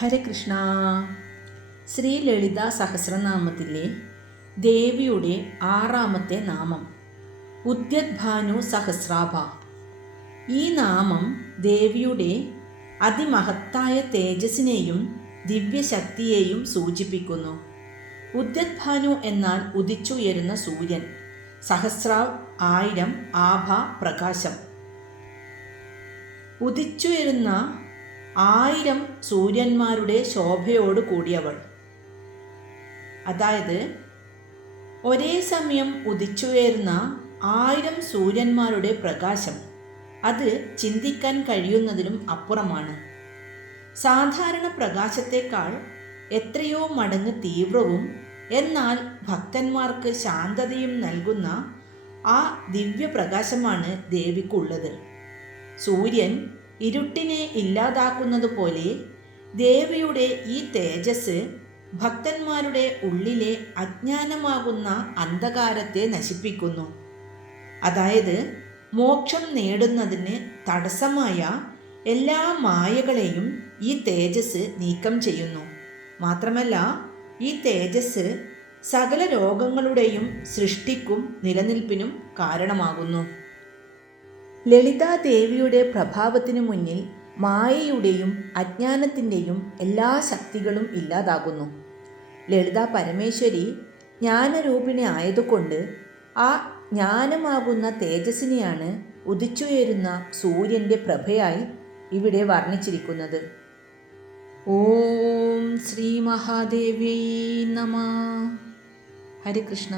ഹരകൃഷ്ണ. ശ്രീ ലളിതാ സഹസ്രനാമത്തിലെ ദേവിയുടെ 6ാമത്തെ നാമം ഉദ്യദ്ഭാനു സഹസ്രാഭ. ഈ നാമം ദേവിയുടെ അതിമഹത്തായ തേജസ്സിനെയും ദിവ്യശക്തിയെയും സൂചിപ്പിക്കുന്നു. ഉദ്യദ്ഭാനു എന്നാൽ ഉദിച്ചുയരുന്ന സൂര്യൻ, സഹസ്രാവ് 1000, ആഭ പ്രകാശം. ഉദിച്ചുയരുന്ന 1000 സൂര്യന്മാരുടെ ശോഭയോട് കൂടിയവൾ. അതായത് ഒരേ സമയം ഉദിച്ചുയരുന്ന 1000 സൂര്യന്മാരുടെ പ്രകാശം അത് ചിന്തിക്കാൻ കഴിയുന്നതിലും അപ്പുറമാണ്. സാധാരണ പ്രകാശത്തേക്കാൾ എത്രയോ മടങ്ങ് തീവ്രവും എന്നാൽ ഭക്തന്മാർക്ക് ശാന്തതയും നൽകുന്ന ആ ദിവ്യപ്രകാശമാണ് ദേവിക്കുള്ളത്. സൂര്യൻ ഇരുട്ടിനെ ഇല്ലാതാക്കുന്നതുപോലെ ദേവിയുടെ ഈ തേജസ് ഭക്തന്മാരുടെ ഉള്ളിലെ അജ്ഞാനമാകുന്ന അന്ധകാരത്തെ നശിപ്പിക്കുന്നു. അതായത് മോക്ഷം നേടുന്നതിന് തടസ്സമായ എല്ലാ മായകളെയും ഈ തേജസ് നീക്കം ചെയ്യുന്നു. മാത്രമല്ല ഈ തേജസ് സകല രോഗങ്ങളുടെയും സൃഷ്ടിക്കും നിലനിൽപ്പിനും കാരണമാകുന്നു. ലളിതാദേവിയുടെ പ്രഭാവത്തിനു മുന്നിൽ മായയുടെയും അജ്ഞാനത്തിൻ്റെയും എല്ലാ ശക്തികളും ഇല്ലാതാകുന്നു. ലളിതാ പരമേശ്വരി ജ്ഞാനരൂപിണി ആയതുകൊണ്ട് ആ ജ്ഞാനമാകുന്ന തേജസ്സിനെയാണ് ഉദിച്ചുയരുന്ന സൂര്യൻ്റെ പ്രഭയായി ഇവിടെ വർണ്ണിച്ചിരിക്കുന്നത്. ഓം ശ്രീ മഹാദേവ്യൈ നമഃ. ഹരേ കൃഷ്ണ.